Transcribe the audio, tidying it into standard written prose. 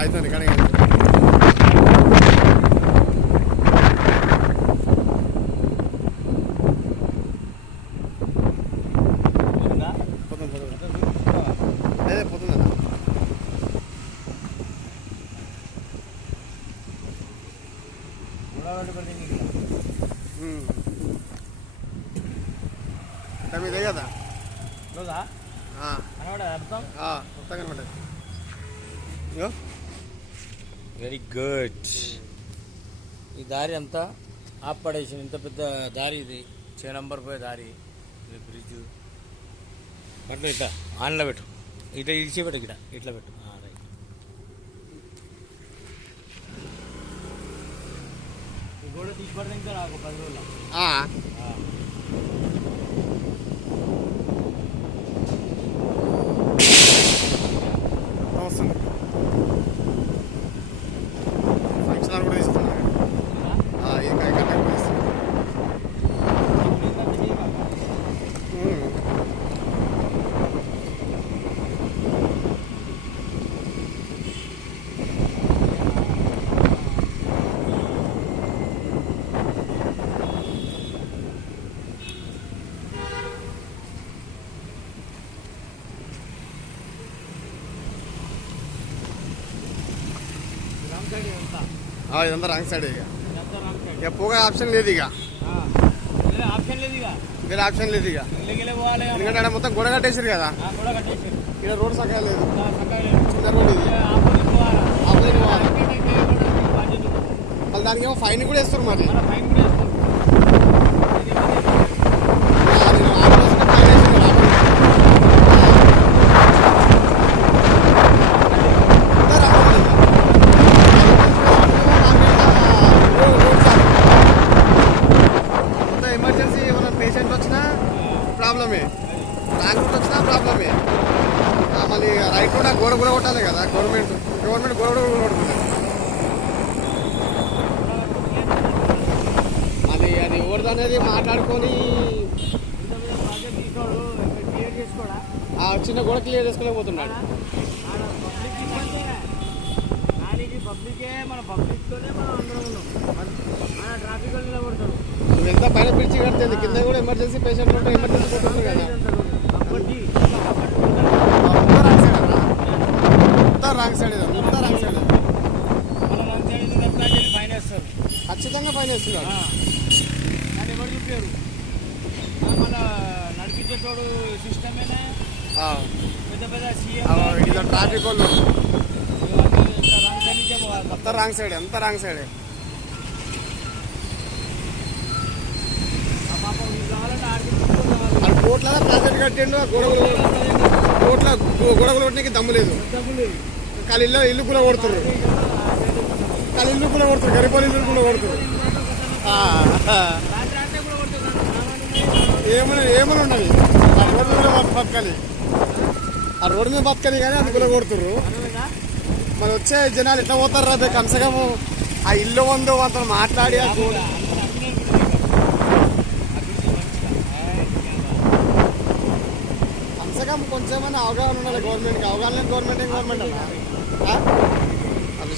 అవుతుంది కానీ అదే పోతుందన్న ఇదే కదా మొత్తం కనబడ్డది. Very good. ఈ దారి అంతా ఆపడేషన్, ఇంత పెద్ద దారి ఇది, 6 నంబర్ పోయే దారి, ఇది బ్రిడ్జ్. పట్టు ఇట్లా ఆన్లో పెట్టు, ఇట్లా ఇడిచి పెట్టు, ఇక్కడ ఇట్లా పెట్టు. రైట్. ఈ గోడ తీసి పడితే ఇంకా నాకు 10 రోజులు వస్తుంది. ఫంక్షన్ కూడా తీస్తున్నాను. ఇది కాయ కూడా తీస్తున్నాను. ఇదంతా రాంగ్ సైడ్. ఇక పోగా ఆప్షన్ లేదు, ఇక వేరే ఆప్షన్ లేదు. ఇక ఎందుకంటే మొత్తం గొడవ కట్టేసారు కదా, ఇక్కడ రోడ్ సక్కగా లేదు, చిన్న రోడ్ ఇది. మళ్ళీ దానికి ఏమో ఫైన్ కూడా వేస్తారు. మరి ఎమర్జెన్సీ ఏమైనా పేషెంట్ వచ్చినా ప్రాబ్లమే, రాంగ్ రూట్ వచ్చినా ప్రాబ్లమే. మళ్ళీ రైట్ కూడా గోడ కూడా కొట్టాలి కదా, గవర్నమెంట్ గోడ కూడా కొడుతుంది. అది ఎవరిది అనేది మాట్లాడుకొని చిన్న గోడ క్లియర్ చేసుకోలేకపోతున్నాడు. నువ్వు ఎంత పైన పిలిచి కడితే కింద కూడా ఎమర్జెన్సీ పేషెంట్ ఉంటే ఎమర్జెన్సీ కొట్టుకుంటుంది కదా. అంతా రాంగ్ సైడ్, అంతా రాంగ్ సైడ్. ఖచ్చితంగా ఫైన్ వేస్తున్నారు. నడిపించేటోడు సిస్టమేనా, పెద్ద పెద్ద ఇది ట్రాఫిక్ వాళ్ళు అంతా రాంగ్ సైడ్, అంతా రాంగ్ సైడ్. అది కోట్ల ప్రాజెక్ట్ కట్టిండు, గొడవలు కొట్టడానికి దమ్ము లేదు. కానీ ఇల్లు కూడా కొడుతున్నారు, గరిపోలు ఇల్లు కూడా కొడుతున్నారు. ఏమని ఉన్నది, ఆ రోడ్డు మీద బతకాలి, కానీ అందుకులో కొడుతుర్రు. మరి వచ్చే జనాలు ఎట్లా పోతారు రా? కమ్సకము ఆ ఇల్లు ఉందో అంత మాట్లాడి కమ్సకం కొంచెమైనా అవగాహన ఉండాలి గవర్నమెంట్కి. అవగాహన లేని గవర్నమెంట్ ఏం గవర్నమెంట్ అన్నా అది